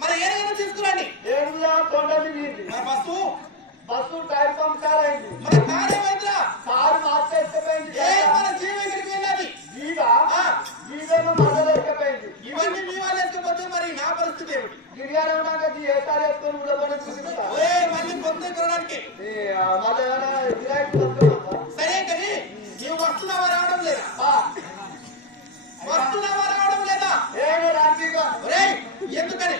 మరి ఏదైనా తీసుకురండి. బస్సు బస్సు టైర్ పంక్చర్ అయింది. మన కార్ ఏమైందిరా? కారు మార్చేసుకుపోయింది. మన జీవ ఎక్కడికి వెళ్ళాలి? జీవేమో మదలేకపోయింది. ఇవన్నీ మీ వాళ్ళు వేసుకోకపోతే మరి నా పరిస్థితి ఏమిటి? గిరియాలో ఉన్నాక ఏసారి వేసుకొని కూడా మళ్ళీ పొద్దు ఎక్కడానికి సరే కానీ నీవు వస్తున్నావా రావడం లేదా? వస్తున్నావా రావడం లేదా? ఎందుకని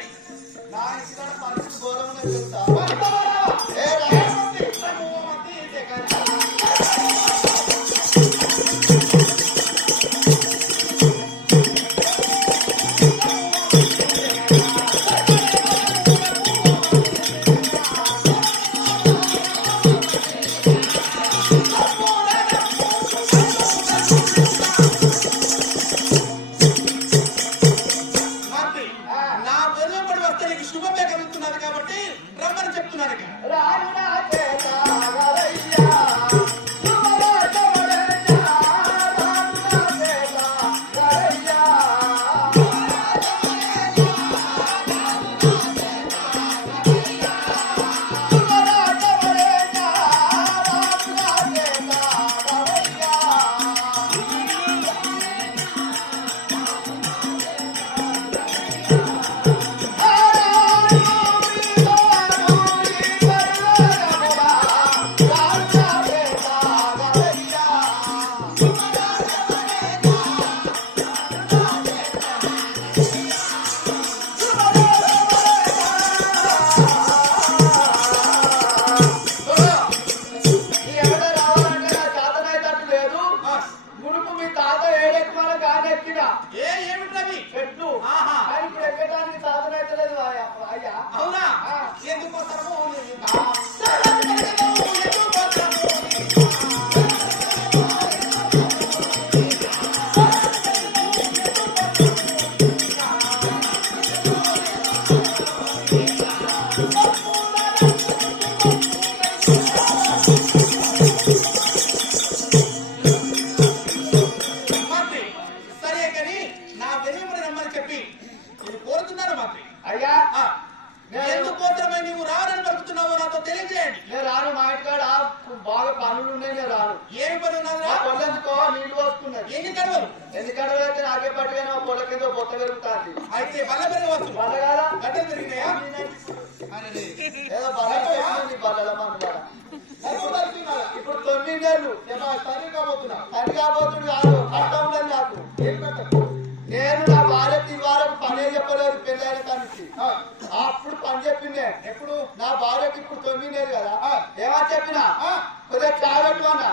నా ఇంటి పరిస్థితి ఘోరంగా చెప్తా. ఇప్పుడు 9 ఏళ్ళు తల్లి కాబోతుంది కాదు అర్థం నాకు. నేను నా భార్యకి వారికి పనే చెప్పలేదు పెళ్ళైన కానించి. అప్పుడు పని చెప్పిందే. ఎప్పుడు నా భార్యకి ఇప్పుడు 9 ఏళ్ళు కదా. ఏమని చెప్పినా కొద్దిగా చాయ్ పెట్టు అన్నా.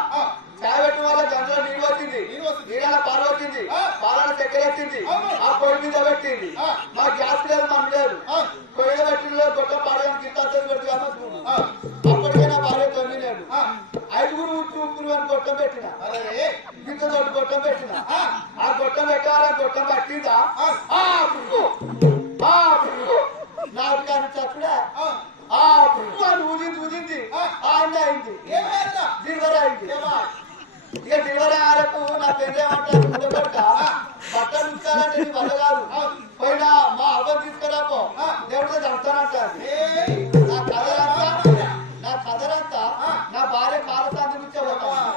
చాయ్ పెట్టిన వాళ్ళ గంటలో నీళ్ళు వచ్చింది, నీళ్ళ పాలు వచ్చింది, పాలను చక్కెర వచ్చింది, ఆ పొయ్యి మీద పెట్టింది. మా గ్యాస్ లేదు మన లేదు. పొయ్యి పెట్టిన గొట్ట పాడడానికి ఇంత పెడుతుంది కదా. అప్పటికే నా భార్య 9 ఏళ్ళు. 5గురు ఉప్పులు అని గొట్టం పెట్టిన, ఇంత తోటి గొట్టం పెట్టిన. ఆ గొట్టం పెట్టారా గొట్టం పట్టిందా నాకు కానీ చచ్చుడా ఊదింది ఊదింది ఆయన అయింది. అయింది డెలివరీ అయింది. ఇక డెలివరీ అయ్యాలకు నా పెళ్ళేమంటారు బట్టలు ఇస్తానంటే నీ వల్ల కాదు పోయినా మా అవ్వని తీసుకురాపో దేవుడితో చంపుతానంటారు. నా కథలంతా నా భార్య కాలసాంతి నుంచే పోతాను.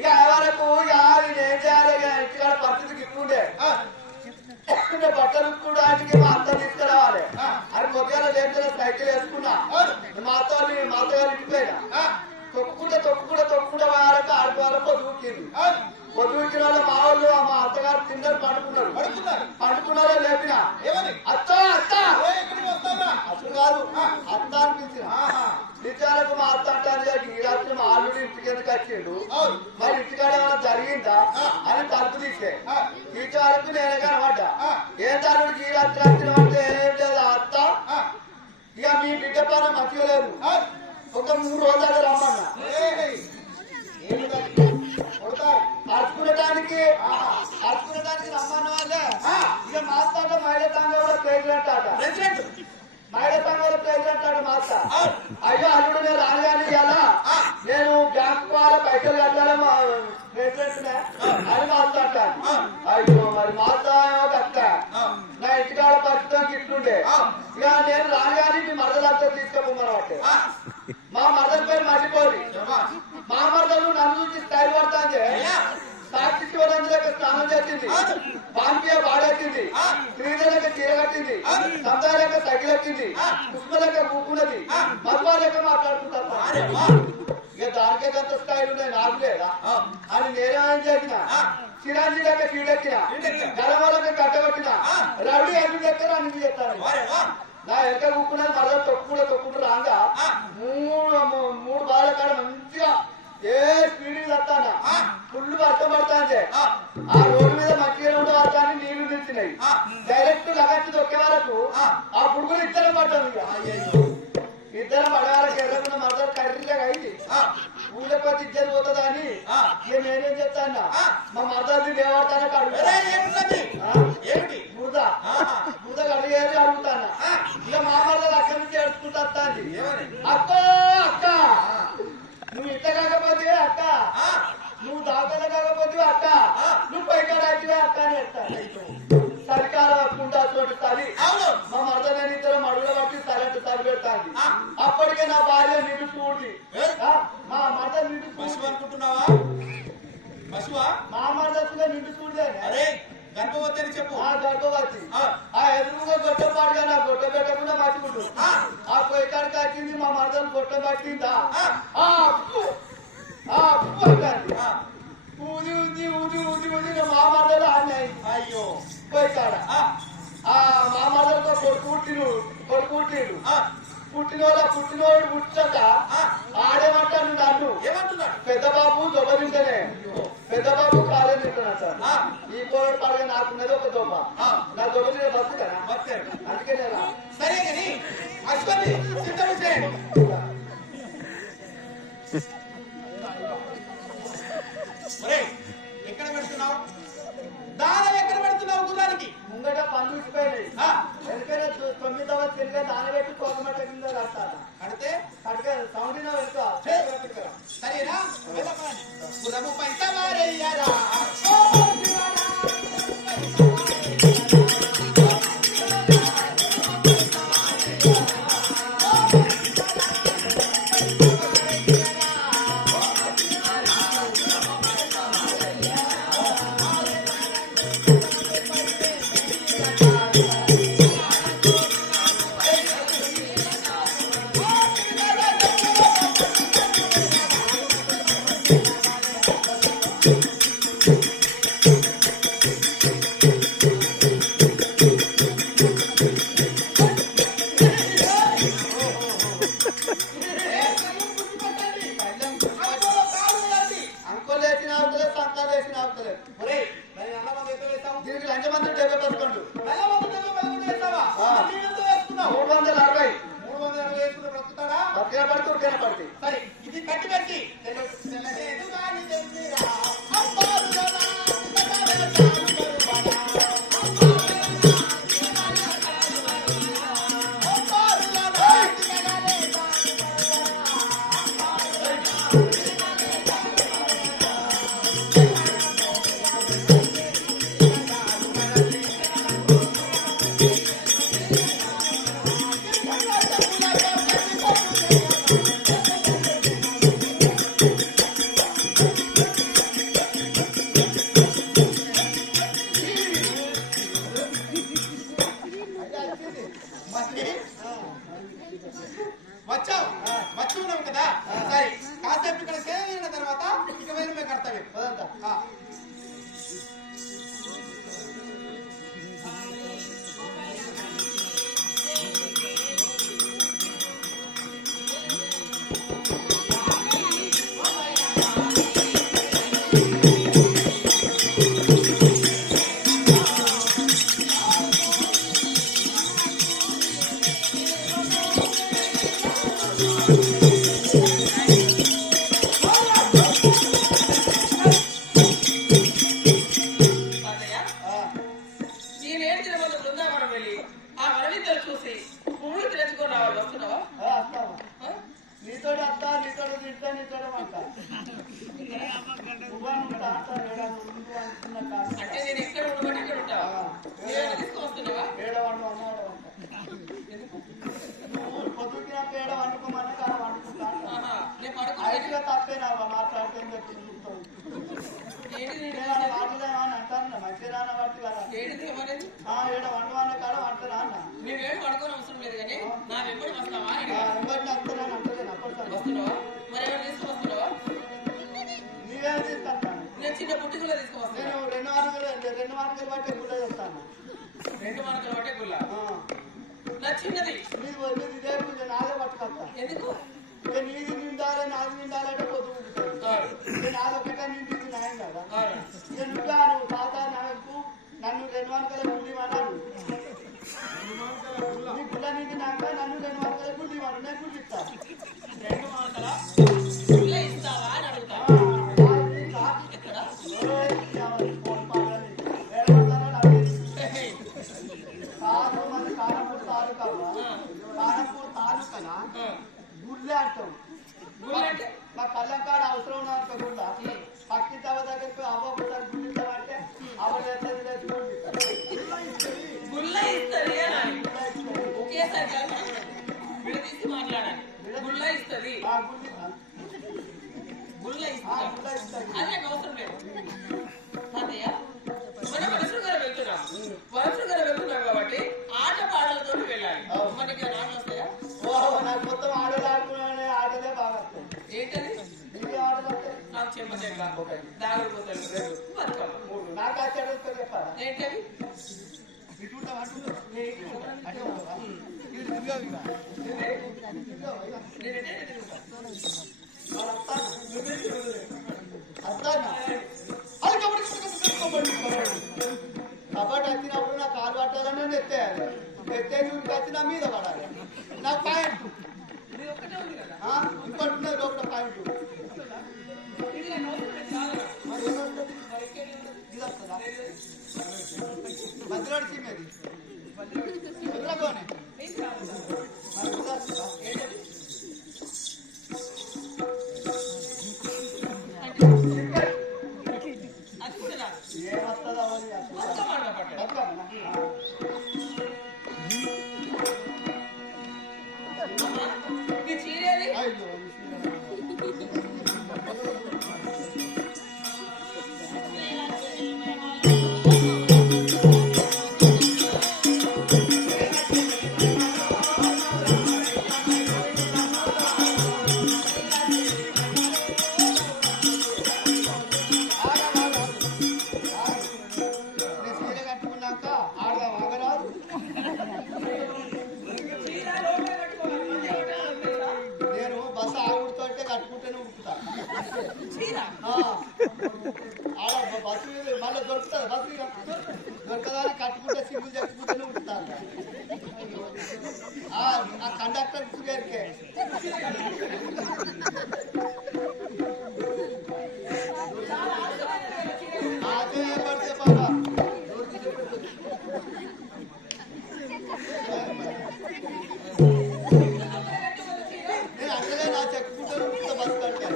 ఇక వరకు ఇక నేనేం చేయాలి? ఇంటికాడ పరిస్థితికి ఇట్లుండే బట్టలు ఉట్టుకోవడానికి మా అత్త తీసుకురావాలి అని పొద్దుగా లేకపోతే సైకిల్ వేసుకున్నా మాతో ఇంటికి పోయినా తొక్కుకుంటే వారకు ఆడుకోవాలి పొద్దుకింది. పొద్దుకిన వాళ్ళ మా వాళ్ళు మా అత్తగారు తిన్నారు పండుకున్నారో లేపిన అత్త అత్త అసలు కాదు అత్త అని పిలిచిన నిజాలకు మా అత్త అంటే ఈ రాత్రి మా ఆల్రెడీ ఇంటికి ఎందుకు వచ్చిండు మరి ఇంటికాడ ఏమైనా జరిగిందా అని తలుపు తీసే తీసేవాళ్ళకు నేనే కనమాట ఏం తల్లుడికి ఈ రాత్రి వచ్చిన అంటే ఏం లేదు అత్త ఇక మీ బిడ్డ పైన మంచిగా లేదు ఒక 3 రోజుల దగ్గర రమ్మన్నా అర్చుకునడానికి రమ్మన్న వాళ్ళే ఇక మాస్తా మహిళా సంఘంలో ప్రెసిడెంట్ ఆట మహిళా సంఘంలో ప్రెసిడెంట్ ఆట మాస్తా అయ్యో అల్లుడు నేను రాగానే ఇవ్వాలా నేను బ్యాంకు వాళ్ళ పైసలు కట్టాలా ప్రెసిడెంట్ అని మాట్లాడతాను. అయ్యో మరి మాస్తా కట్ట నా ఇంటికాడ పరిస్థితి ఇట్లుండే ఇక నేను రాగానే మీ మరదలంతా తీసుకోమన్నమాట మా మరదల పేరు మర్చిపోయి మా మరదలు నన్ను చూసి స్టైల్ పడతాంటే సాక్షి చూడడానికి స్నానం చేసింది పాంపియా వాడేసింది శ్రీధరక చీర కట్టింది సంతాలక సైకిల్ ఎక్కింది పుష్పలక కూకున్నది మధువాలక మాట్లాడుకుంటారు. ఇక దానికే కొంత స్టైల్ ఉన్నాయి నాకు లేదా అని నేనేం చేసిన చిరాంజీ లెక్క కీడెక్కిన గలవలక కట్టబట్టిన రవి అన్ని లెక్క అన్ని చేస్తాను. నా ఎంత కూకున్నది మరో తొక్కుంటూ రాగా 3 బాల కాడ మంచిగా ఏ స్పీడ్ వస్తానా ఫుల్ వర్షం పడతాంటే ఆ రోడ్డు మీద మంచిగా ఉండవద్దాన్ని నీళ్లు నిలిచినాయి డైరెక్ట్ లగచ్చి తొక్కే వరకు ఆ పురుగులు ఇద్దరం పడ్డాం. ఇద్దరం పడవాళ్ళకి ఎర్రకుండా మరదలు కర్రీగా అయింది ఊళ్ళ కొద్ది ఇద్దరు పోతుందా అని ఇక నేనేం చెప్తాను మా మరదలు లేవడతానే బురద కడిగేది అడుగుతాను. ఇక మా మరదలు అక్కడి నుంచి ఏడుచుకుంటా అక్క అక్క నువ్వు ఇంత కాకపోతే అక్క నువ్వు దాఖలు కాకపోతే అక్క నువ్వు పైకాడ అయితే అక్క అని చెప్తాను. సరికాల కుండాల్సి తల్లి మా మరదలని ఇద్దరం అడుగుల బట్టి తలంటే తల్లి పెడతాంది. అప్పటికే నా భార్య నిండు చూడి మా మరద నిండు పశువు అనుకుంటున్నావా మా మరదగా నిండు చూడలే గర్భవతి అని చెప్పు. గర్భవతి ఆ ఎదురుగా గొట్ట పాడుగా నా గొట్ట పెట్టకుండా మర్చిపోతుంది. ఆ పొయ్యికాడికి వచ్చింది మా మరదలు గొట్ట పట్టిందా ఊది ఊది ఊది ఊది ఊది మా మరదలు అన్నాయి. అయ్యో పొయ్యికాడ ఆ మా మరదలతో కొడుకు పుట్టినోడు పుట్టక ఆడేమంటాను నన్ను ఏమంటున్నాడు పెద్ద బాబు దొబ్బతింటేనే పెద్ద బాబు కాలే తింటున్నాడు. ఈ కోడి పడగా నాకున్నది ఒక దొబ్బ నా దొబ్బ మీద బస్సు కదా అందుకే సరే కానీ అశ్వతి సిద్ధం చేయండి. ఎక్కడ పెడుతున్నావు దానం ఎక్కడ పెడుతున్నావు గుర్రానికి ముంగట పండు ఇచ్చిపోయినాయి వెనుకనే 9వ తిరిగి దానబెట్టి కోకమట్ట కింద కడతాను కడితే కడితే సౌండ్ వెనుక సరేనా గుర్రము పైసా వారయ్యారా సరే ఇది కట్టి పెట్టి వచ్చావు వచ్చి ఉన్నావు కదా సరే కాసేపు ఇక్కడ సేవ అయిన తర్వాత ఇక వెళ్ళి మేము కర్తవ్యం నీతో అత్త నీతో తింటా నీతో అంట అంటే నేను ఎక్కడ ఉండబట్టి ఇక్కడ ఉంటావా తీసుకొస్తున్నావా పేడవాడు పొద్దుకి నా పేడ వండుకోమని కాడ వండుకుంటా తప్పేనా మాట్లాడితే మాట్లాడేమని అంటాను మంచిగా బట్టి కదా ఏడ వండువన్న కాడ వంటరా అన్న నువ్వేం పడుకోని అవసరం లేదు కానీ నా వెంబడి వస్తావా వెంబడి వస్తున్నాను అంటలేదు అప్పుడు వస్తున్నావా మరి ఎవరు తీసుకొస్తున్నావా నీవేం తీసుకొస్తాను నేను చిన్న పుట్టుకలో తీసుకొస్తాను నేను రెండు మార్కులు బట్టి గుళ్ళ చేస్తాను 2 మార్కులు బట్టే గుళ్ళ నా చిన్నది ఇదే నాదే పట్టుకొస్తా ఎందుకు నీది నిండాలి నాది నిండాలంటే పొద్దు నాది ఒకటే నిండింది న్యాయం కదా నువ్వు తాత నాకు నన్ను 2 మార్కుల గుడ్డి అన్నాడు నీ గుళ్ళ నిండినాక నన్ను 2 మార్కుల గుడ్డి వాడు నేను గుడ్డి ఇస్తాను 2 మార్కుల గుళ్ళ ఇస్తావా అని అడుగుతా కానపూర్ తాలూకా గుళ్ళే అంటాం మా కళ్ళంకాడ అవసరం ఉన్న అనుకోకుండా పక్కి తవ దగ్గరికి అవ్వకూడదు గుళ్ళిస్తామంటే గుళ్ళ ఇస్తుంది ఒకేసారి విడదీసి మాట్లాడాలి గుళ్ళ ఇస్తుంది గుళ్ళ ఇస్తుంది అదే అవసరం లేదు అదయ్య మనం వలస గారు వెళ్తున్నాం కాబట్టి ఆట పాటలతో వెళ్ళాలి మనకి ఆటలు వస్తాయా నాకు మొత్తం ఆటలు ఆడుకునే ఆటలే బాగా వస్తాయి ఏంటది నాకు చెంపచెట్ల దాగుడు పోతాడు బతుకమ్మ నాకు ఆ చెడు చెప్పాలి ఏంటది కబడ్డీ వచ్చినప్పుడు నా కాలు పట్టాలని ఎత్తేయాలి ఎత్తేసి వచ్చిన మీద పడాలి నా పాయింట్ ఇంకోటి ఉన్నది లోపల పాయింట్ మధ్యలో సీమేది వదలకోని ఏమొస్తుందా మళ్ళీ దొరుకుతుంది బస్సు దొరకదాన్ని కట్టుకుంటే సింగులు చెప్పుకుంటూనే ఉంటాను ఆ కండక్టర్ గారికి అదే పడితే బాబా నేను అట్లనే నా చెప్పుకుంటూ ఉంటా బస్సు కట్టే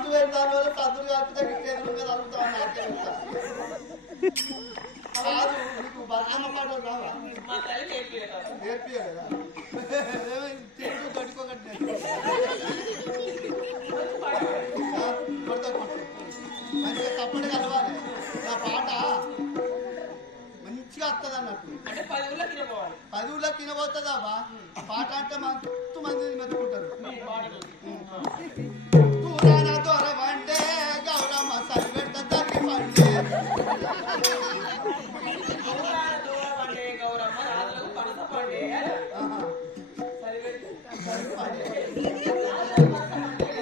సందు వెళ్తాను వాళ్ళు సందులు కలిపితే గిట్టేది కదా అడుగుతాను నాకే కాదు నీకు బతుకమ్మ పాటలు రావా మా తల్లి నేర్పియలేదు. నేర్పియా కదా తింటూ కట్టుకోకండి కొడతా మంచిగా తప్పటి కలవాలి నా పాట మంచిగా వస్తుంది అన్నట్టు అంటే 10 ఊళ్ళకి తినపోవాలి. 10 ఊళ్ళకి తినబోతుందా బా పాట అంటే మస్తు మంది మెచ్చుకుంటారు మీ పాటలు దూరాన దూరమంటే గౌరమ్మ సరి పెడతా తల్లి పంటే దూరాన దూరం అంటే గౌరమ్మ రాజులకు పనస పండే.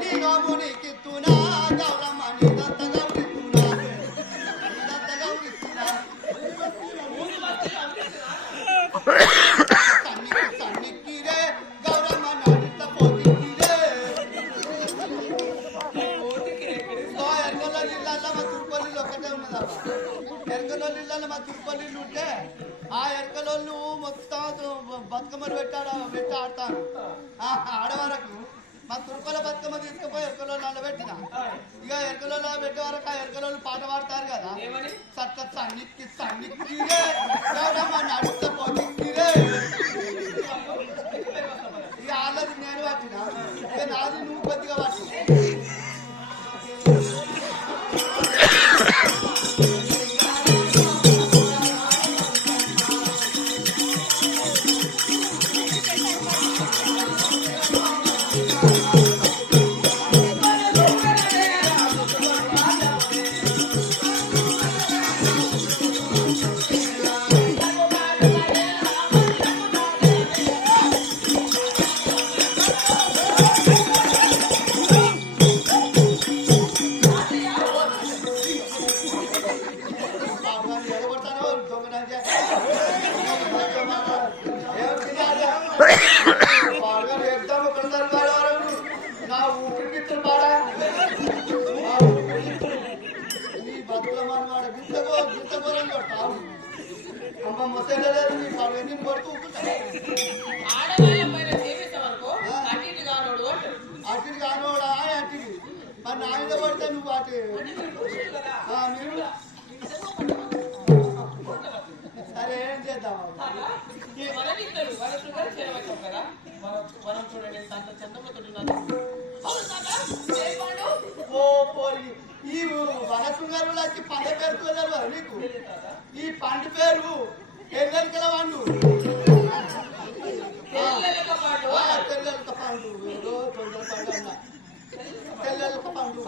నీ నోముని కిత్తునా గౌరమ్మ నీదంత గౌరిస్తున్నా నీదంత గౌరిస్తున్నా సన్నిక్కిరే గౌరమ్మ నానిత పోతిక్కిరే ఎరకలో ఇళ్ళల్లో మా తుర్కొల్లు ఒకటే ఉన్నదా ఎరకలో ఇళ్ళల్లో మా తుర్కొల్లు ఉంటే ఆ ఎరకలోళ్ళు మొత్తం బతుకమ్మలు పెట్టి ఆడతాను ఆడవరకు మా తుర్కొల బతుకమ్మ తీసుకుపోయి ఎరకలోళ్ళు పెట్టిన ఇక ఎరకలో పెట్టే వరకు ఆ ఎరకలోళ్ళు పాట పాడతారు కదా ఏమని సట్ట సన్నిక్కిరే గౌరమ్మ నడుత పోతిక్కిరే ఇక ఆళ్ళది నేను పట్టిన ఇక నాది నువ్వు కొద్దిగా పట్టిన ఆడవాళ్ళ పైన చేపిస్తామనుకో అటు కానోడు అంటారు. అటుకి కానోడా అటుకి మరి నా మీద పడితే నువ్వు అటు మీరు సరే ఏం చేద్దాం మనం ఇద్దరు వరసు గారు చేరవచ్చాం కదా వరం చూడండి అంత చందమ్మతోడున్నారు. ఓ పోయి ఈ వనసుగారు వచ్చి పంట పేరుకోలేరు నీకు ఈ పండు పేరు ఎల్లరికల వండు తెల్లెలక పండు తొందర పండు అన్న తెల్లెలక పండు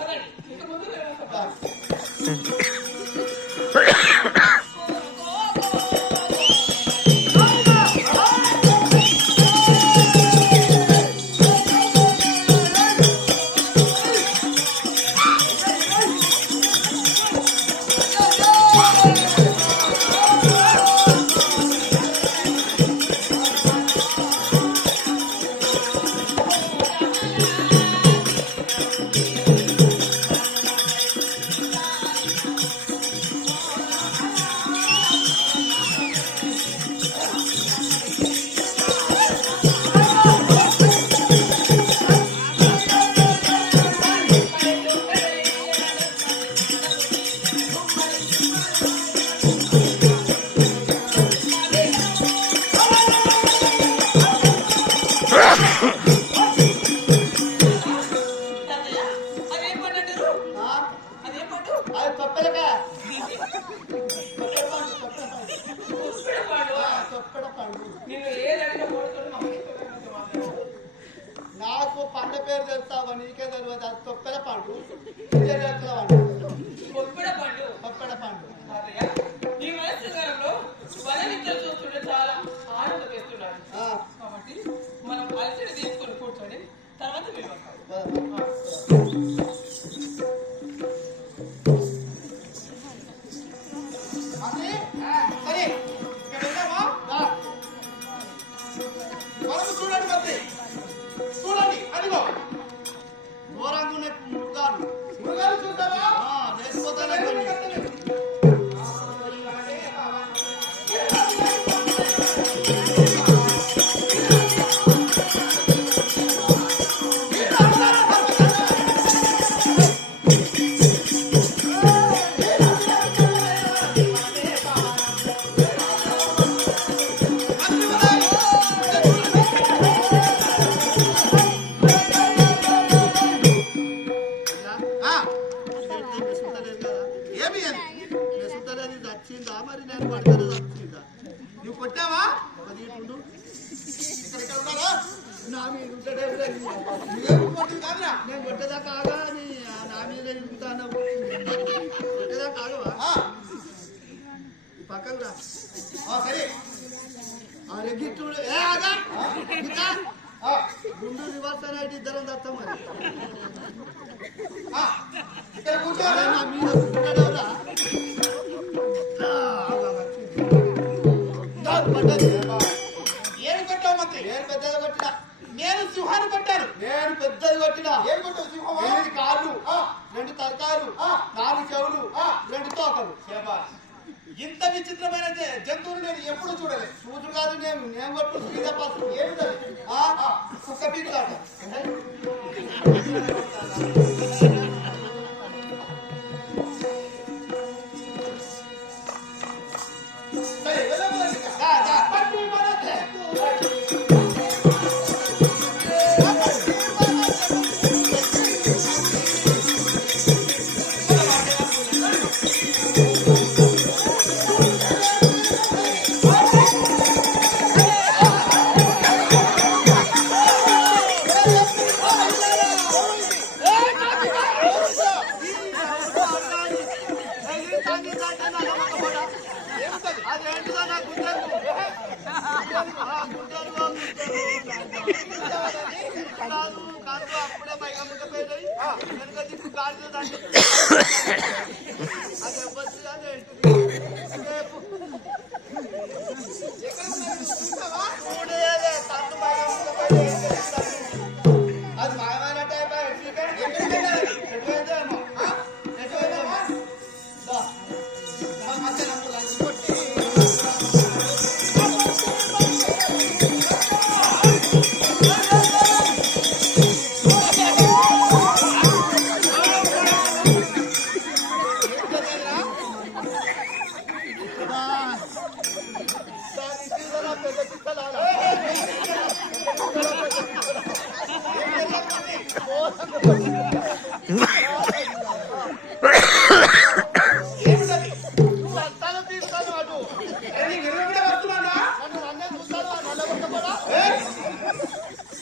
నాకు పంట పేరు తెలుస్తావా నీకే తెలియదు అది తొప్పెల పండు తొప్పెడ పండు ఈ వయస్సులో వనవిద్యలు చూస్తుంటే చాలా ఆనందం వేస్తున్నారు కాబట్టి మనం అలసిని తీసుకొని కూర్చొని తర్వాత మీరు సరే చూడండి మరి చూడండి అదిగో ఘోరంగా ఉన్న మృగాలు చూద్దామా లేకపోతే నా మీద ఉంటాడే లేదు. నువ్వేం కొట్టదు కాదురా. నేను కొట్టేదా కాగా అని నా మీద ఉంటాను. కొట్టేదా కాగవా పక్కకు రా. సరే అరే గిట్టుడు గుండు రివర్స్ అనేది ఇద్దరం దత్తం మరి. ఇక్కడ కూర్చోరా. నా మీద ఉంటాడేవరా ఏం కొట్టావు మంత్రి? నేను పెద్దది కొట్టినా. నేను సింహాన్ని కొట్టాను. నేను పెద్దది కొట్టినా. ఏం కొట్టావు సింహం? 8 కాళ్ళు, 2 తలకాయలు, 4 చెవులు, 2 తోకలు. శభాష్. ఇంత విచిత్రమైన జంతువులు నేను ఎప్పుడూ చూడలేదు. చూసు కాదు నేను కొట్టు సీద పసు ఏమిటది? కుక్క పీకులాట. సరే వెళ్ళమని పట్టు మన అదేంటిదో నాకు గుండెలు కాదు అప్పుడే పైకమ్మ పోయి వెనుక దిక్కు కాదు దాన్ని అది ఇవ్వచ్చు. అదేంటిది చూడేదే తను పైకమ్మ పోయి అది మాయమైన టైప్ ఎటువైందేమో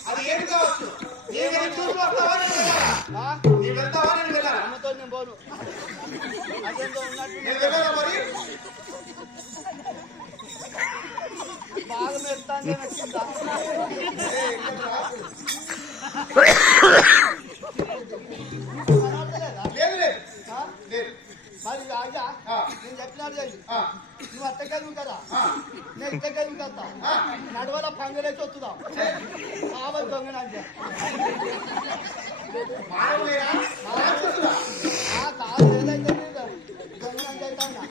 అది ఏమి కావచ్చు? నేను చూసి వస్తావా? నీ వెళ్తావా? నేను వెళ్ళాలా? అమ్మతో నేను పోను. అదేంటో ఉన్నట్టు నేను వెళ్ళాలా మరి? బాగా మెరుతాను వచ్చిందా లేదు లేదు లేదు. మరి రాజా నేను చెప్పినాడు చెయ్యి. నువ్వు అట్టకెళ్ళి కదా నేను ఇట్టకెళ్ళి కదా నడవల పంగలేసి వస్తుందా కావాలి దొంగనంటే కాదు ఏదైతే దొంగనంటే అవుతా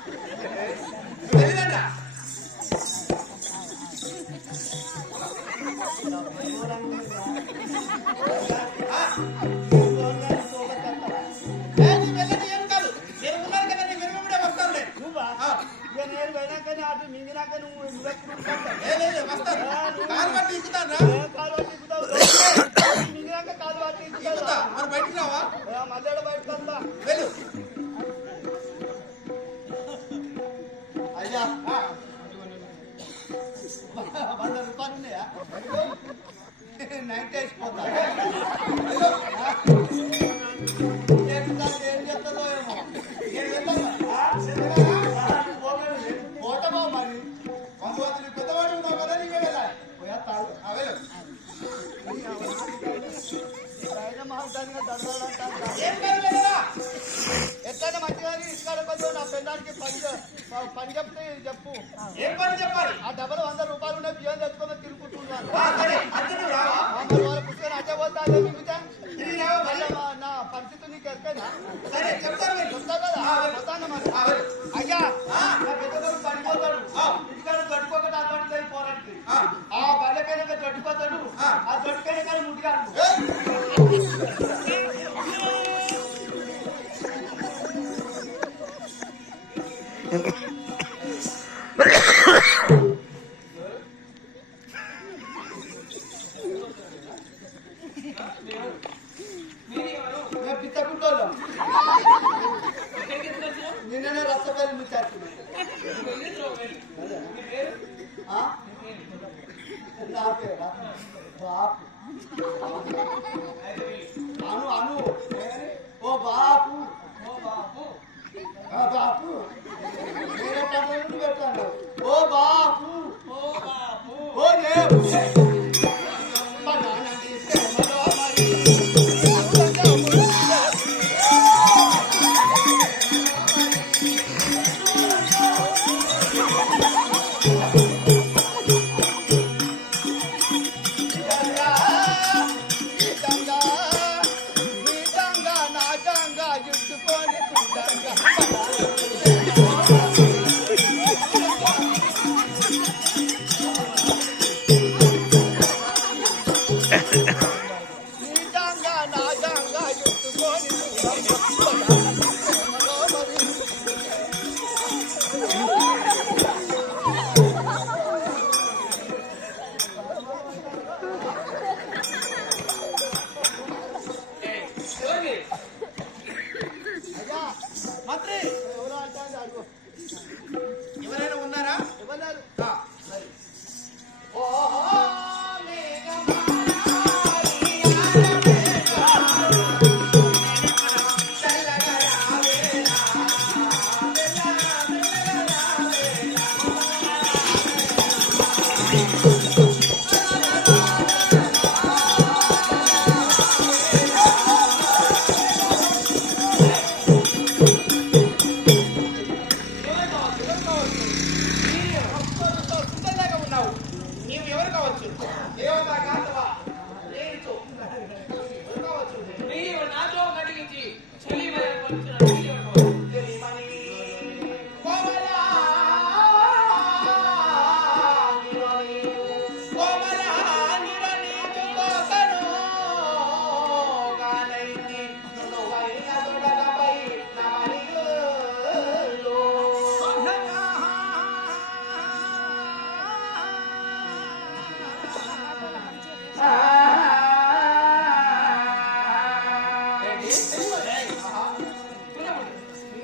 నేను పోయినాకనే అటు మింగినాక నువ్వు మింగినాక కాలు పట్టి బయటికి రావా? మధ్యలో బయటకు వస్తా. వెళ్ళు. అయ్యా 100 రూపాయలు ఉన్నాయా? 90 వేసిపోతా. ఏం చేస్తుందో ఏమో పోతామో మరి. వందవతులు పెద్దవాడు ఉన్నావు కదా, నీవే వెళ్ళాలి. పోయేస్తాడు వెళ్ళు. ఎట్లయినా మంచిగా ఇక్కడ కొంచెం నా పెళ్ళానికి పని చెప్తే చెప్పు. ఏం పని చెప్పాలి? ఆ డబ్బులు 100 రూపాయలు ఉన్నాయి, బియ్యం తెచ్చుకొని తిరుగుతున్నాను. సరే పుస్తకం అట్టే పోతా అదే మిగితే నా పరిస్థితి నీకు ఎక్కడా సరే చెప్తాను. చెప్తావు కదా పోతాను మరి. అయ్యా నా పెద్దగారు పడిపోతాడు, ఇంటికాడ గడుకోకుండా ఆ తోటి పోరాడు. ఆ బల్లకైనా గడిపోతాడు, ఆ దొడ్డికైనా కానీ ముట్టిగాడు. పిచ్చకుంటోళ్ళం నిన్ననే రసపల్లి ముచ్చాడుతున్నాం. నా పేరా బాపు అను అను ఓ బాపు బాపు వేరే తమ్ముడు పెట్టాను ఓ బాపు ఓ లేవు మంత్రి ఎవరైనా ఉన్నారా?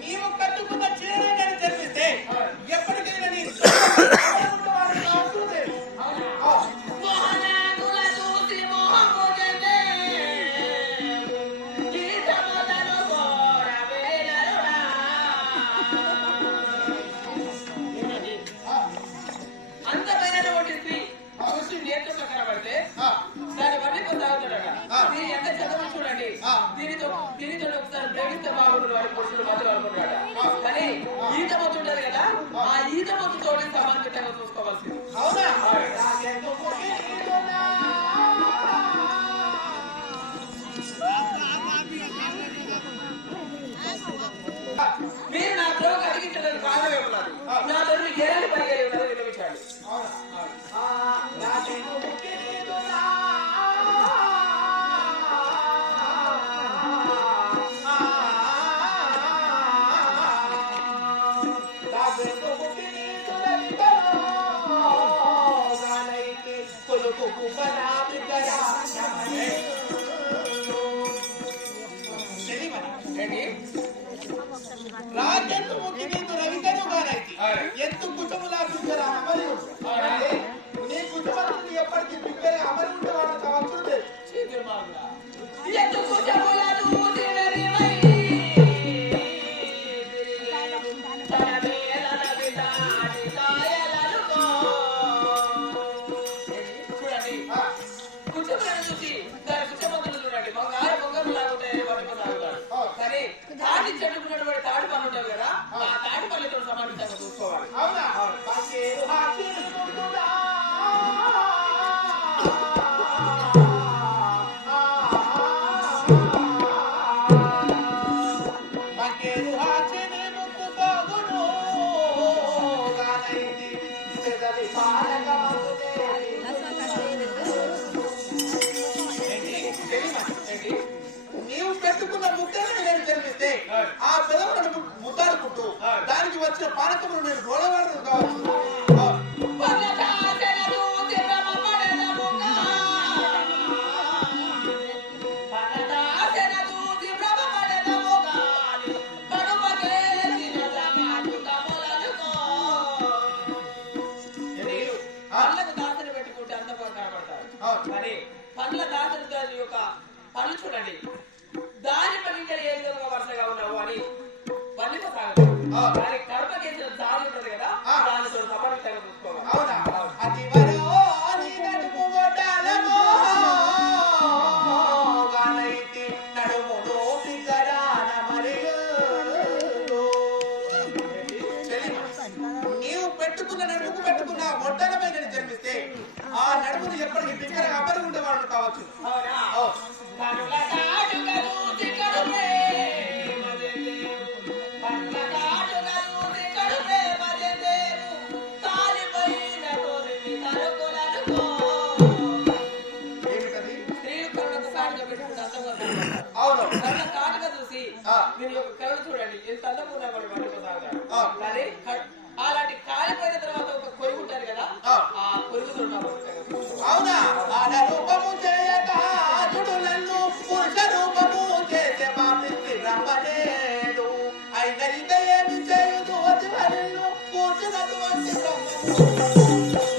నీవు కట్టుకున్న చీరని తెలిపిస్తే ఎప్పటికైనా నీ అంతమైనటువంటి స్త్రీ చూసి నేర్చుకున్న కనబడితే దాని వడ్డీ కొనసాగుతాడట. దీని ఎంత చదువు చూడండి, దీనితో ఒకసారి ప్రేమిస్తే బాగుంటుంది వాడి పురుషుడు మధ్యలో అనుకుంటాడు. కానీ ఈత మొత్తం ఉంటది కదా, ఆ ఈత మొత్తంతో సమానంగా చూసుకోవాల్సింది. అవునా? మీరు నా ద్రోహ అడిగించడానికి కారణమే ఉన్నది. నా తల్లి ఏడాది పరిగెలి ఉన్నది విన్నవించాలి. రాజెందు ముఖ్య నీకు రవికను గానైతి ఎందు కుటుంబలా పిచ్చరా అమరి నీ కుటుంబాన్ని ఎప్పటికీ పిచ్చరే అమరి ఉండేవాడు కావచ్చు. తాడు పనులు ఉంటాయి కదా, ఆ తాడు పనులతో సమానంగా చూసుకోవాలి. అవునా? నీవు పెట్టుకున్న ముక్కలను నేను జన్మిస్తే ఆ పెదవులను ముద్దాడుకుంటూ దానికి వచ్చిన పానకములు నేను గోడవాడను కావచ్చు. పళ్ళకు దాసరి పెట్టుకుంటే అంత బాగా కనబడతారు. కానీ పండ్ల కాసిన దాని యొక్క పనులు చూడండి. దాని పని ఏ విధంగా వరుసగా ఉన్నావు అని వల్లిక సాగు. దాని కర్మ చేసిన దారి ఉంటుంది కదా, దానితో సమర్థంగా చూసుకోవాలి. అవునా? అది వరో నీ నడుము గొడ్డాలమో వానైతి నడుమును బిగరాన మరియు. నీవు పెట్టుకున్న నడుముకు పెట్టుకున్న మొట్టలపై నేను జన్మిస్తే ఆ నడుమును ఎప్పటికీ బిగ్గర అబ్బరి ఉండేవాడు కావచ్చు. అవునా? అవును. కనుల కాటుగా దూచి కడుపే మదెందేరు. కనుల కాటుగా దూచి కడుపే మదెందేరు. కాలిపోయిన తోలిని తలుపులనుకో. ఏమిటది? స్త్రీలు కరుణకు కాటుగా పెట్టుకుంటే అందంగా కనబడతారు. అవును. కళ్ళ కాటుగా చూసి ఆ. మీరు యొక్క కళ్ళు చూడండి ఎంత అందంగా ఉన్నా కూడా వాళ్ళు సాగుతారు. ఆ. కానీ అలాంటి కాలిపోయిన తర్వాత ఒక కొరుగు ఉంటారు కదా, ఆ. ఆ కొరుగు అవునా? ఆడ రూపము చేయక అతడు నన్ను పురుష రూపము చేసే పాపికి రమ్మలేదు. అయినా ఇక ఏమి చేయుదు అది వల్లు కూర్చున్నటువంటి బ్రహ్మము.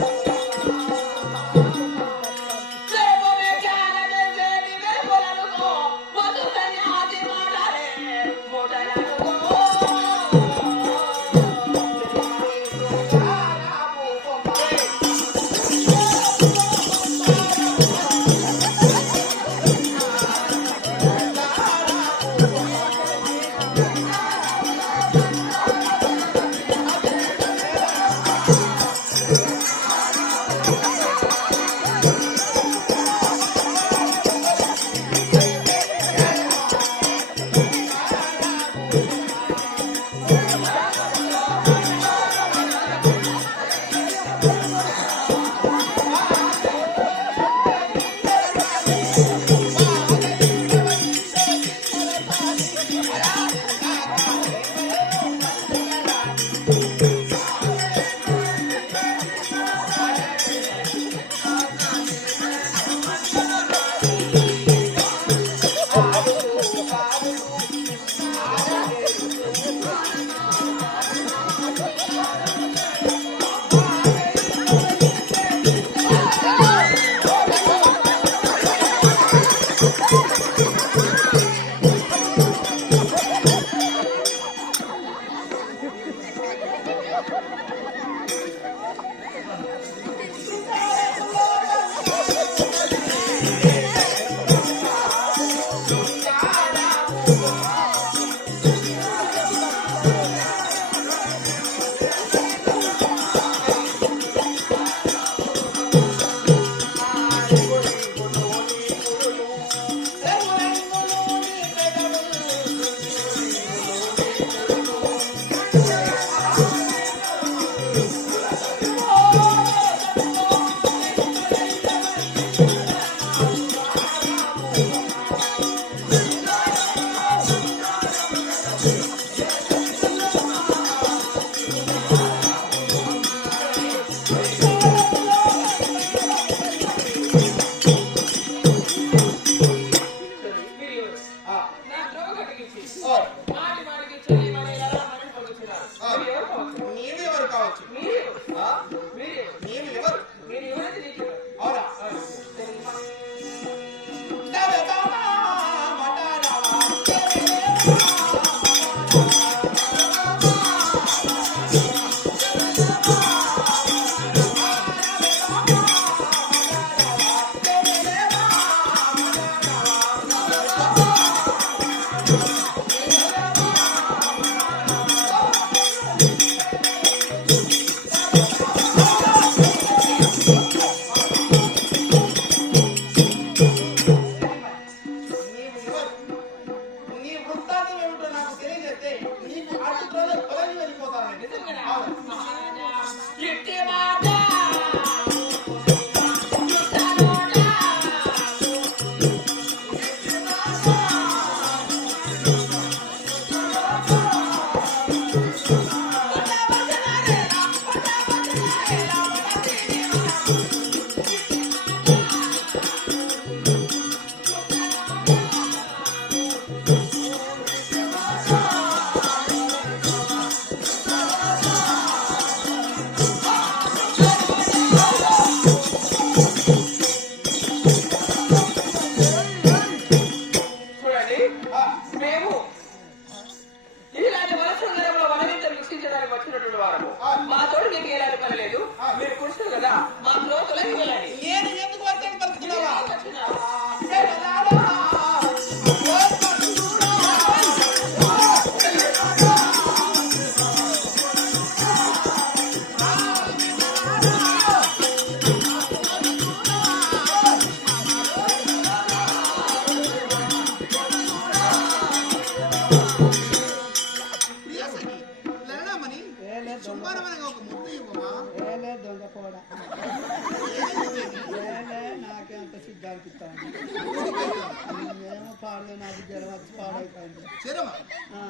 నాకు జ్వరం వచ్చి పాడైపోయింది. జ్వరమా? ఆ,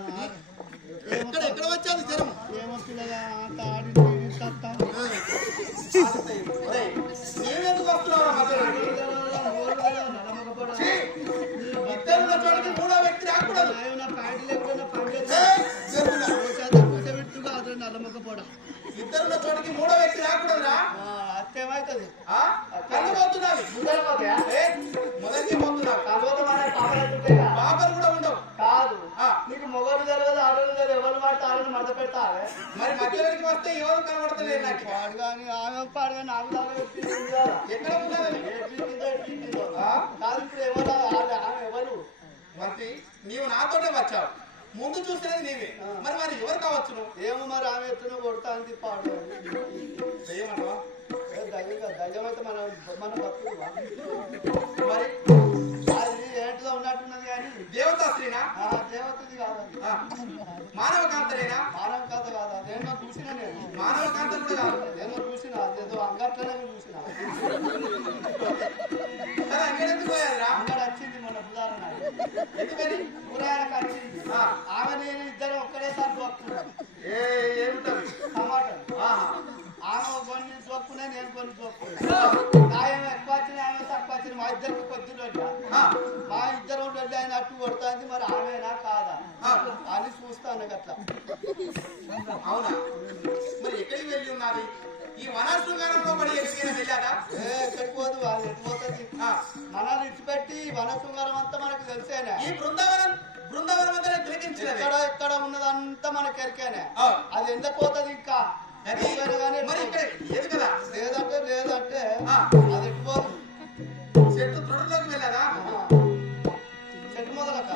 ఎక్కడ వచ్చాది జ్వరం? ఏమో పిల్లగా ఆట ఆడి నీవెందుకు వస్తున్నావు మధ్యలోకి? ఛీ! ఇద్దరున్న చోటికి మూడో వ్యక్తి రాకూడదు. నల్లమొక్కపోవడం ఇద్దరున్న చోటికి మూడో వ్యక్తి రాకూడదురా. అత్తేమైతుంది కళ్ళు పోతున్నావి. మొదటి పోతున్నావి. పాపలు కూడా ఉండవు. కాదు నీకు మొగలు తెలియదు ఆడలు తెలియదు ఎవరు పడితే ఆడని మడత పెడతావే. మరి మధ్యలోకి వస్తే ఎవరు కనబడతలేదు నాకు. పాడు కానీ ఆమె పాడు కానీ నాకు దాకా ఎక్కడ ఉన్నది? కాదు ఇప్పుడు ఎవరు ఆమె ఎవరు మరి నీవు నాతోనే వచ్చావు. ముందు చూసినది నీవే. మరి మరి ఎవరు కావచ్చు నువ్వు? ఏమో మరి ఆమె ఎత్తున కొడతా అంది పాడు దయ్యమన్నావా? దయ్యం అయితే మన భక్తుడు మరి అది ఏంటిదో ఉన్నట్టున్నది కానీ దేవతా స్త్రీనా? దేవతది కాదండి. మానవ కాంతనేనా? మానవ కథ కాదు అదేమో చూసినా నేను. మానవ కాంత కూడా కాదు. ఏదో చూసినా అదేదో అంగట్లోనే చూసినా సరే అంగడెందుకు పోయారా? అంగడ వచ్చింది మొన్న ఉదాహరణ ఎందుకని? కూరగాయలకు వచ్చింది. ఆమె నేను ఇద్దరు ఒక్కడేసారి చూస్తున్నాను ఏమిటది? టమాటా ఆహా. ఆమె కొన్ని చూపుకునే నేను కొన్ని చూపుకున్నా. ఆమె ఎక్కువ వచ్చిన ఆమె తక్కువ వచ్చిన మా ఇద్దరికి కొద్దిలో మా ఇద్దరు వెళ్ళి ఆయన అట్టు కొడుతుంది. మరి ఆమెనా కాదా అని చూస్తాను అట్లా. అవునా? మరి ఎక్కడికి వెళ్ళి ఉన్నది? ఈ వనశృంగారంలో పడి ఎక్కడికైనా వెళ్ళాదా? ఎక్కడికి పోదు వాళ్ళు ఎట్టిపోతుంది. మనల్ని ఇచ్చిపెట్టి వన శృంగారం అంతా మనకు తెలిసేనే. ఈ బృందావనం అంతా తిలకించినది. ఎక్కడ ఉన్నదంతా మనకి ఎరికేనే. అది ఎందుకు పోతుంది ఇంకా మరి ఇక్కడ ఏది కదా? లేదంటే అది ఎట్టిపోదు. చెట్టు తొడలోకి వెళ్ళాదా? చెట్టు మొదలక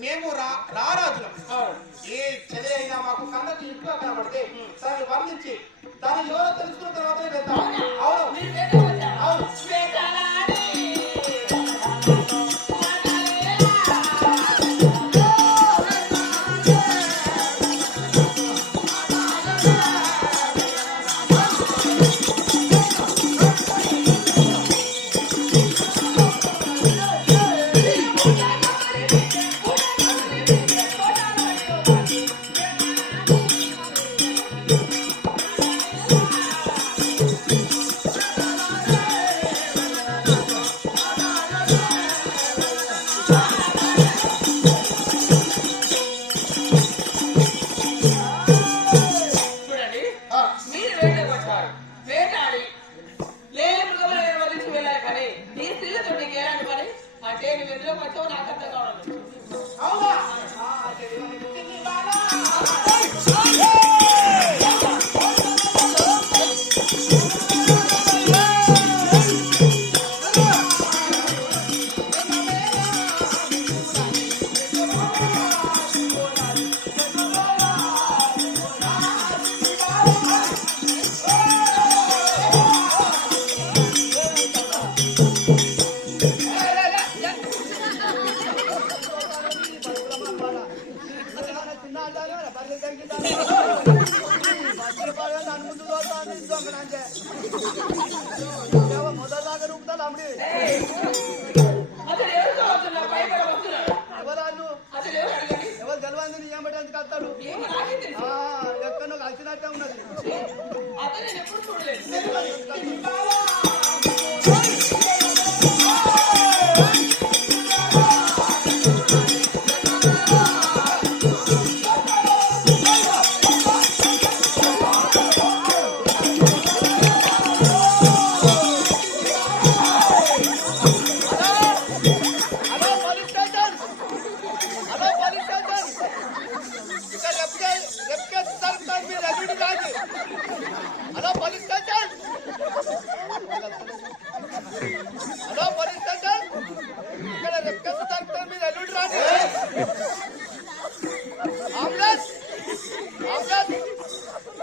మేము రారాజులం. ఏ చెలి అయినా మాకు కన్నకి ఇంట్లో కనబడితే దాన్ని వర్ణించి దాన్ని ఎవరో తెలుసుకున్న తర్వాతనే వెళ్తాం. అవును అవును. ఎవరు గెలవంది నీ ఏమంటే కడతాడు ఎక్కడో కలిసినట్టే ఉన్నది. Ambulance ambulance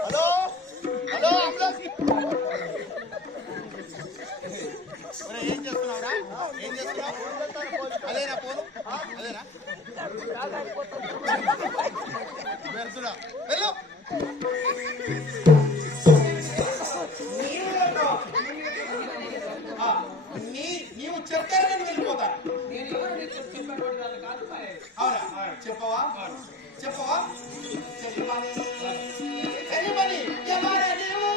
hello hello ambulance ఏం చేస్తున్నావురా? ఏం చేస్తున్నావు? అదేనా పోను? అదేనా వెళ్తున్నా వెళ్ళు. నీవు చెప్తారు నేను వెళ్ళిపోతాను. నేను ఎవరు నీకు చెప్పేటువంటి వాళ్ళు కాదు మరి. అవునా? చెప్పవా? చెప్పవా? చెల్లిమని చెల్లిమని ఎవరా నీవు?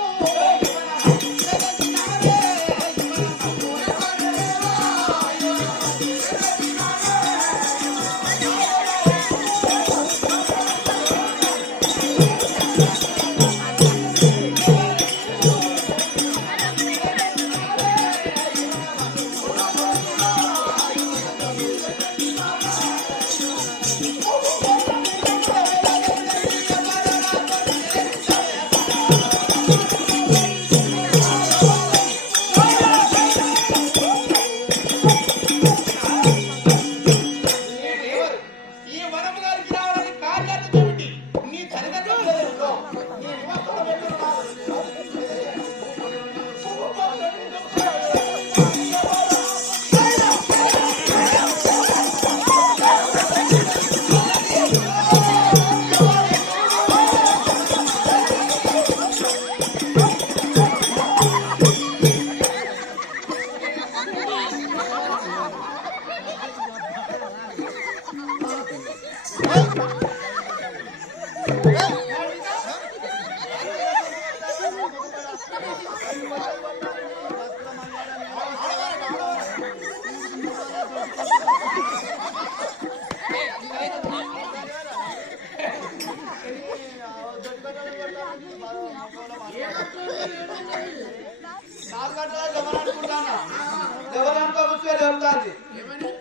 ఈ వనము గారికి రావాలని కార్యార్థం ఏమిటి? నీ తల్లిదండ్రులు లేరు. నీ నివాసం వెళ్ళున్నారు.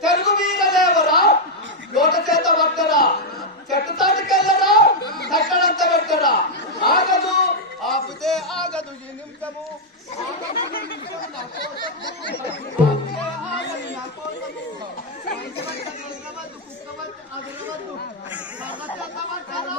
తెలుగు మీద లేవరా నోట చేత పట్టరా చెట్టు తాటికెళ్ళరా తక్కడంత పెట్టరా ఆగదు ఆపితే ఆగదు ఈ నిమిషము ఆపితే ఆగదు నా కోసము కుక్కవద్దు అదరవద్దు చేత పట్టరా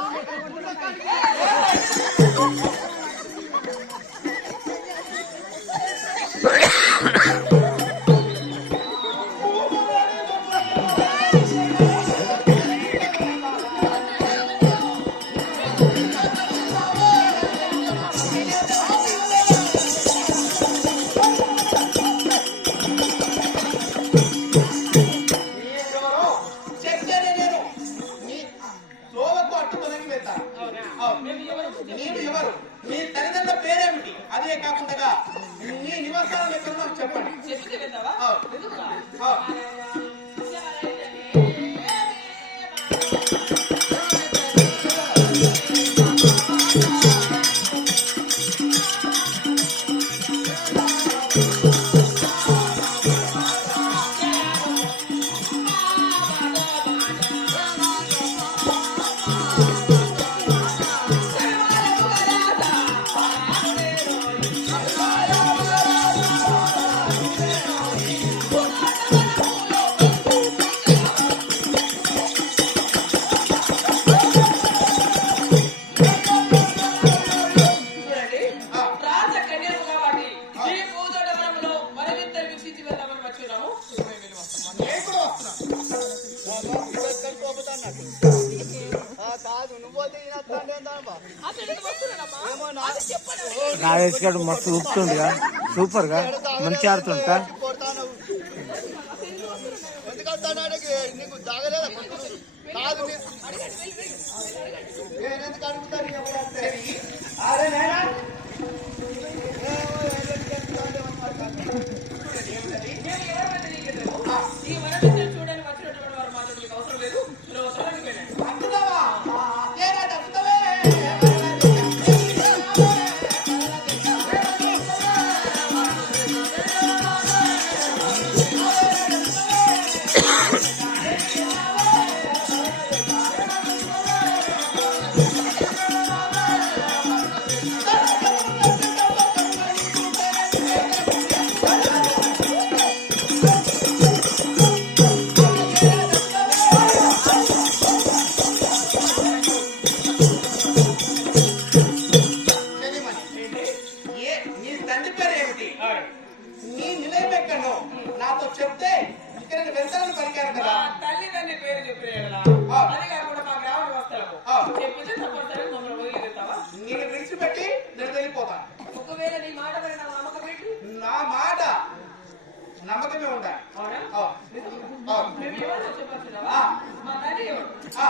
చెప్తేనే నేను నీ తోవకు అట్టుకుని వెళ్తాను. నీవు ఎవరు? నీ తల్లిదండ్రుల పేరేమిటి? అదే కాకుండా నీ నివాసాలను ఎక్కడ నాకు చెప్పండి. చెప్పితే వెళ్తావా? అవును. ఎందుకురా? అవును. చూడండి, రాజ కన్యలు కాబట్టి ఈ పూదోడవరంలో మనమిద్దరు వీక్షించి వెళ్దామని వచ్చున్నాము. నేను కూడా వస్తున్నాను. కాదు నువ్వు అతడు వస్తున్నాడమ్మా. అది చెప్పండి. నాగేష్ గారు మస్తు ఊపుతుండగా సూపర్ గా మంచి ఆడుతుంటా నీకు తాగలేదా కాదు నేను ఎందుకు అడుగుతాను ఎవరంటే అరే నేనా నేను ఎవరంటే నీకు తెలియదు. ఈ మనమిద్దరు చూడని వచ్చినటువంటి వారు మాత్రం నీకు అవసరం లేదు. నువ్వు తొలగి వెళ్ళండి. అందుతావా? తేరా తప్పుతావే. Hey! మా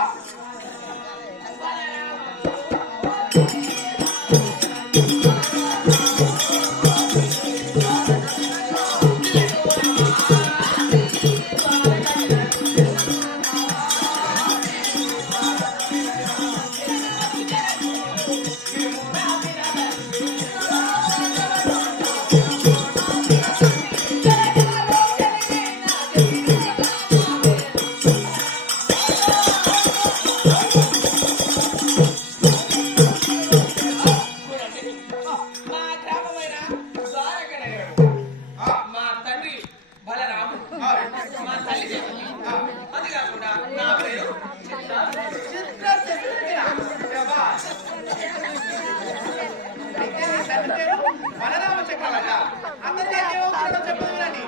గ్రామమైన ద్వారక నగరం. మా తండ్రి బలరాముడు, మా తల్లి దేవకి. అది కాకుండా నా పేరు బలరామ చక్రవర్తి అందరికీ ఏమవుతుందో చెప్పదు వినండి.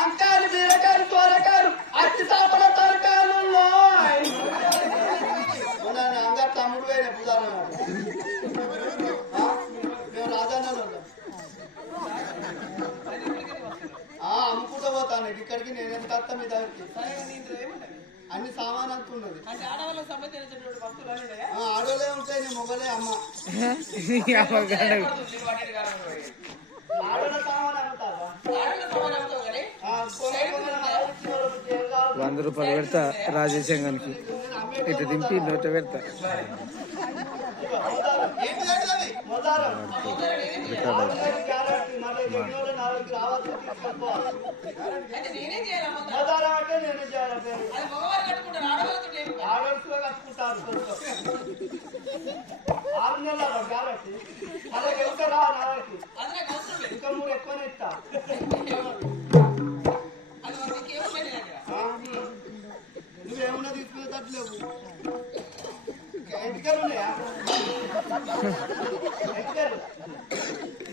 అంకాలు బీరకాయలు కూరకాయలు అట్టి చేపల తరకాయలు అంగా తమ్ముడు వేరే పుదారం మేము రాజాన్నలో అమ్ముకుంటూ పోతాను ఇక్కడికి నేను ఎంత వస్తా మీ దగ్గరికి అన్ని సామాన్ అంత ఉన్నది. అంటే ఆడవాళ్ళకి సంబంధించినటువంటి వస్తువులు అన్నీ ఉన్నాయా? ఆడోలే ఉంటాయి నేను మొగలే అమ్మ ఆడోళ్ళ సామాన్ అమ్ముతావా? ఆడవాళ్ళ సామాన్ అమ్ముతావు కానీ 100 రూపాయలు పెడతా రాజేశంగానికి ఇటు దింపి నోట పెడతా అంటే నేనేం చేయాలమ్మా? అంటే నేను చేయాలి అది మగవారు కట్టుకుంటారు, ఆడవాళ్ళతో లేదు. ఆడోళ్ళతో కట్టుకుంటారు 6 నెలలు గ్యారెంటీ అలా వెళ్తారా నాకి అది నాకు అవసరం లేదు. ఇంకా 3 ఎక్కువనే ఇస్తా. అది నీకు ఏముంది నీ దగ్గర? నువ్వేమన్నా తీసుకునేటట్లేవు ఎంటికలు ఉన్నాయా? ఎంటికలు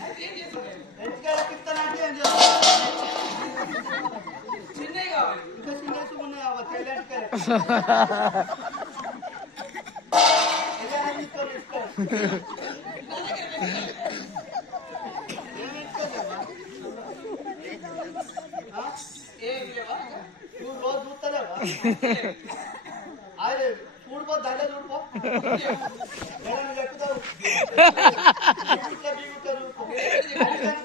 అది ఏం చేస్తున్నాను? ఎంటికలకి ఇస్తానంటే ఏం చేస్తా? చిన్నవి కావాలి. ఇంకా చిన్న ఉన్నాయా తెల్ల ఎంటికలే ఎలా ఎంటికలు ఇస్తారు? ఏమి ఇస్తాలేవా? ఏమి లేవా? నువ్వు రోజు చూస్తలేవా? అదే చూడుకో దగ్గర చూడుకో ఎక్కుతావు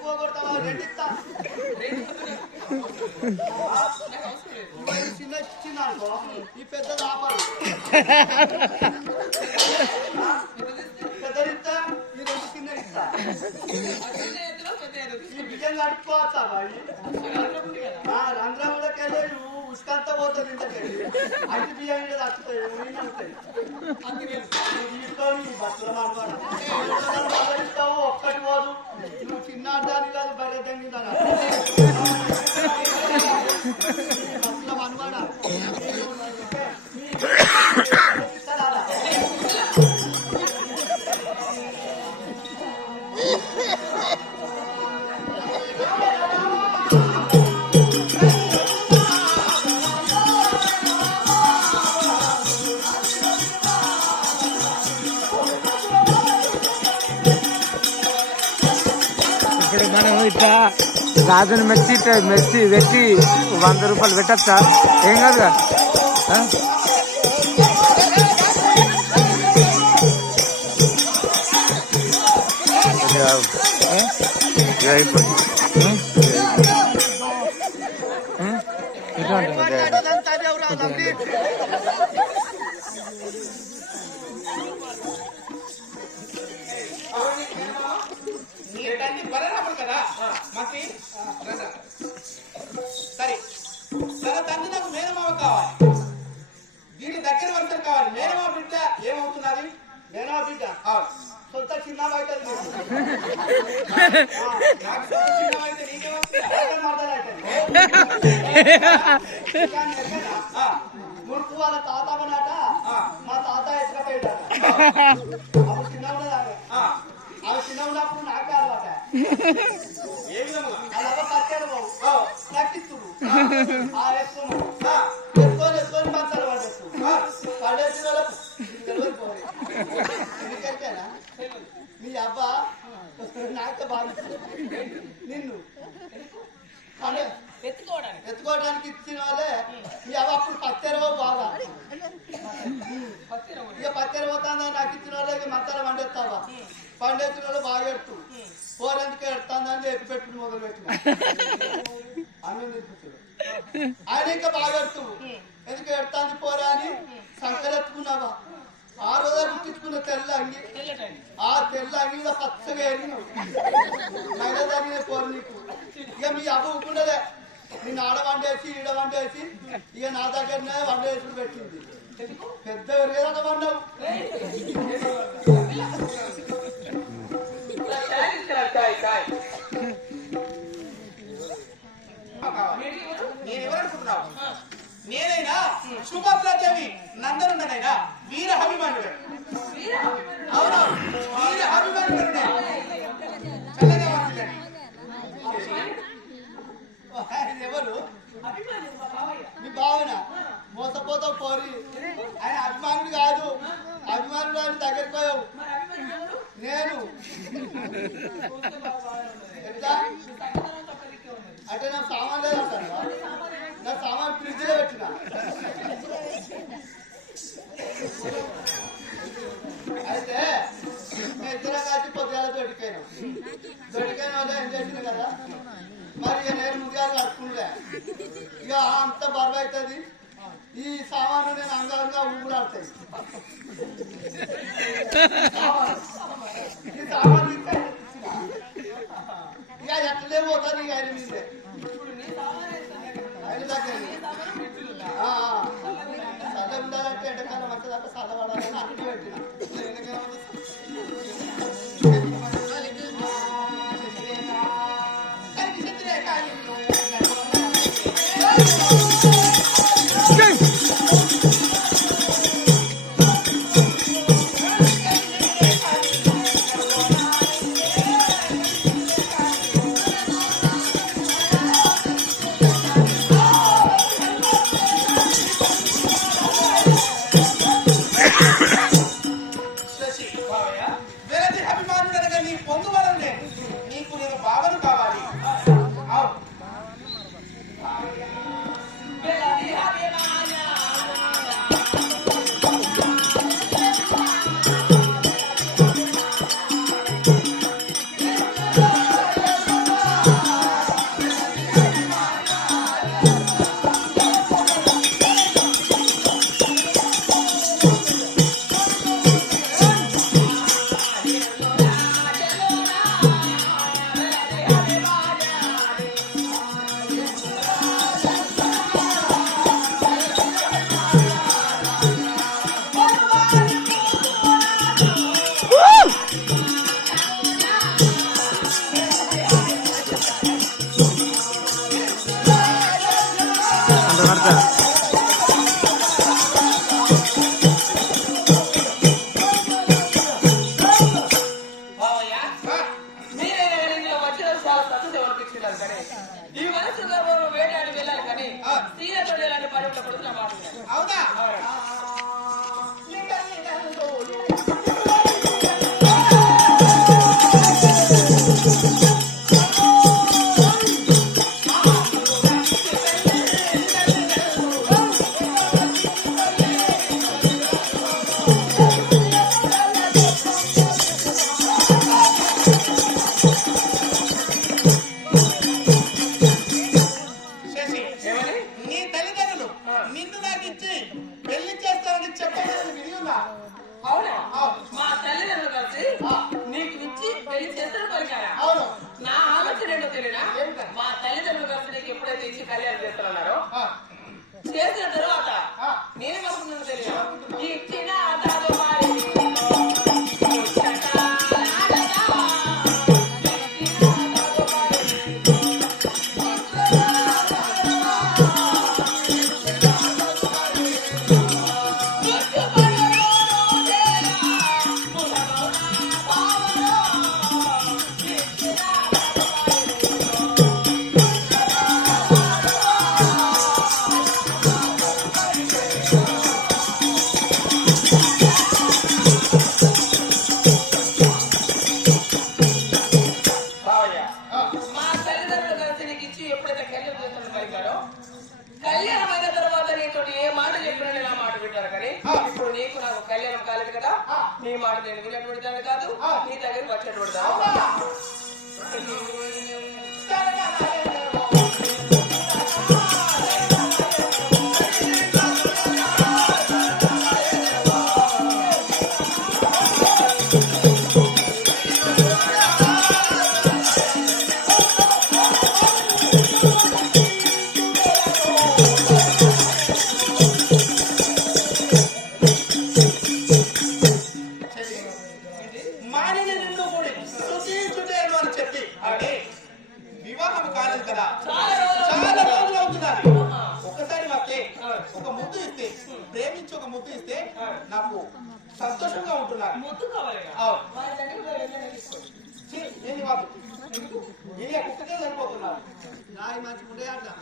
పోగొడతావా రెండిస్తా చిన్న చిన్న అనుకో ఈ పెద్దది ఆపాలి పెద్దదిస్తా ఈ 2 చిన్న ఇస్తా చిన్న ఎత్తులో పెద్ద ఎత్తు. ఈ బియ్యం కడుక్కోవచ్చా రంధ్రం కూడా కెళ్ళి ఉసుకంతా పోతుంది ఇంతకెళ్ళి అన్ని బియ్యం మీద తక్కుతాయి ఉంటాయి తీసుకొని బస్సుల మనవాడ ఇస్తావు ఒక్కటి పోదు నువ్వు చిన్న అడ్డాన్ని కాదు బయట బస్సుల మనవాడ ఇప్పుడు మనం ఇట్లా రాజుని మెచ్చి పెట్టి 100 రూపాయలు పెట్టచ్చా? ఏం కాదుగా నీ తండ్రి బలరాముడు కదా మంత్రి సరే తన తండ్రి నాకు మేనమామ కావాలి, దీని దగ్గర వర్షం కావాలి. మేనమామ బిడ్డ ఏమవుతున్నది? నేనా బిడ్డ సొంత చిన్నగా అవుతుంది నాకు చిన్నమైతే నీకేమవుతుంది? ముడుపు వాళ్ళ తాతమనాట మా తాత ఎత్తుకపోయాడు అప్పుడు చిన్న ఉన్నదాన్ని అవి చిన్న ఉన్నప్పుడు నాకే అలవాట ఏ విధముగా అలా పచ్చారు బాబు నక్కిస్తుడు ఎత్తుకొని పచ్చారు పడేస్తు పడేసిన ఎందుకంటేనా మీ అబ్బా నాకే బాగా నిన్ను ఎత్తుకోవడానికి ఇచ్చిన వాళ్ళే మీ అవ్వ అప్పుడు పచ్చారు బాగా ఇక పచ్చారు పోతుందా నాకు ఇచ్చిన వాళ్ళే ఇక మత్తాల పండేస్తావా పండేసిన వాళ్ళు బాగా ఎడుతూ పోరెందుకు ఎడుతుందని ఎత్తి పెట్టుకుని మొదలు పెట్టిన అన్నం తినిపించాడు ఆయన ఇంకా బాగా ఎడుతూ ఎందుకు ఎడుతుంది పోరా అని సంకలెత్తుకున్నావా ఆ రోజు గుర్తించుకున్న తెల్ల అంగి ఆ తెల్ల అంగి మీద పచ్చగా ఎరిగినావు నగదాన్ని పోరు నీకు ఇక మీ అవ్వ ఊకుండలే నేను ఆడ వండేసి ఈడ వండేసి ఇక నా దగ్గరనే వండేసి పెట్టింది పెద్ద ఎరగేదాకా వండవు నేను ఎవరనుకుంటున్నావు నేనైనా సుభద్రాదేవి నందనుడనైనా వీర అభిమానుడు అవునా వీర అభిమానుడు చల్లగా మాట్లాడండి ఎవరు మీ భావన మోసపోతావు పోరి ఆయన అభిమానుడు కాదు అభిమానుడు అని దగ్గరికి పోయావు నేను ఎట్లా అంటే నా సామాన్ లేదు అంటాను నా సామాన్ ఫ్రిడ్జ్ లో పెట్టిన అయితే ఇద్దరు కలిసి పొద్దుగాల దొడికాయిన వాళ్ళు ఏం చేసిన కదా మరి ఇక నేను ముందుగా కట్టుకుంటే ఇక అంత బరువు అవుతుంది ఈ సామాను నేను అంగంగా ఊపిరాడుతాయి ఈ సామాన్ ఇక ఎట్లే పోతాను ఇక ఆయన మీదే ఆయన దగ్గర చల్ల ఉండాలంటే ఎండకాలం వచ్చేదాకా చల్లబడాలని అన్ని పెట్టిన చేసిన తర్వాత నేనేమనుకున్నాను తెలియదు ఇచ్చిన Let's go. నీ మాట నేను వినటువంటి దాన్ని కాదు, నీ దగ్గరికి వచ్చేటువంటి అవునా? మానిన నిన్ను కూడి శుచించుటేను అని చెప్పి అంటే వివాహం కాలేదు కదా, చాలా రోజులు అవుతున్నది. ఒకసారి మాకే ఒక ముద్దు ఇస్తే, ప్రేమించి ఒక ముద్దు ఇస్తే నాకు సంతోషంగా ఉంటున్నాను. ముద్దు కావాలి ఏంటి బాబు నేను కుక్కకే సరిపోతున్నాను. నాయి మంచిగా ఉంటాయి అట్లా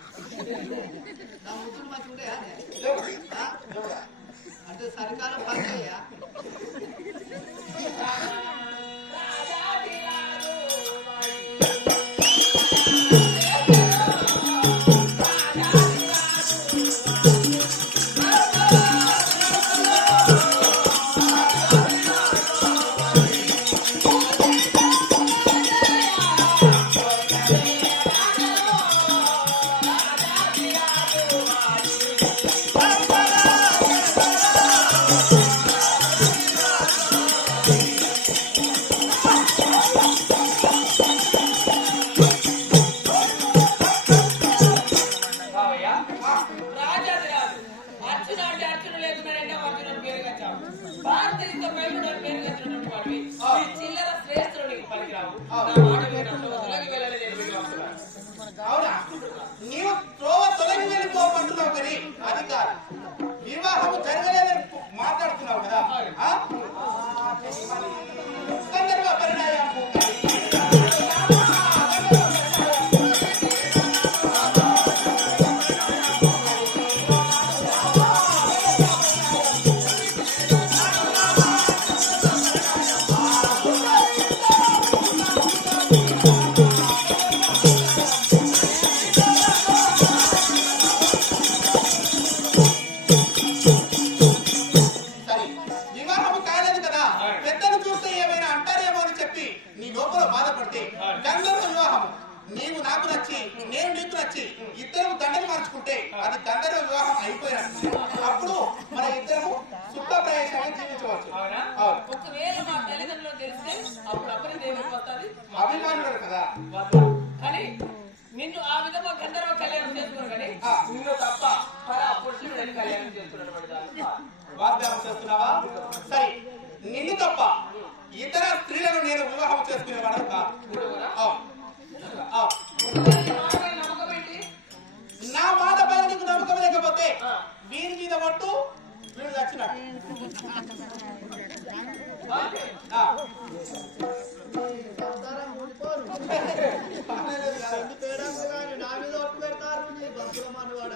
నా ముద్దులు మంచిగా ఉంటాయా అంటే సరికాలం పనిచేయ్యా అవునా? నీవు త్రోవ తొలగి వెళ్ళిపోమంటున్నావు కానీ అది కాదు. వివాహం జరగలేదని మాట్లాడుతున్నావు కదా. సందర్భ పరిణామం ఇద్దరు దండలు మార్చుకుంటే అది గంధర్వ వివాహం అయిపోయినట్టు. అప్పుడు మన ఇద్దరము సుఖ ప్రవేశాన్ని జీవించవచ్చు. ఒకవేళ మా తల్లిదండ్రులు తెలిస్తే అప్పుడు అప్పుడు అభిమానులు కదా. కానీ నిన్ను ఆ విధంగా గంధర్వ కళ్యాణం చేసుకున్నాను కానీ నిన్ను తప్ప పురుషుడు కళ్యాణం చేసుకున్నటువంటి వాగ్దానం చేస్తున్నావా? సరే, నిన్ను తప్ప ఇతర స్త్రీలను నేను వివాహం చేసుకునేవాడు కాదు. నా మాట పైన నీకు నమ్మకం లేకపోతే వీరి మీద పట్టు, వీడు దక్షిణాడు. నా మీద ఒట్టు పెడతారు నీ భక్తుల మనవాడ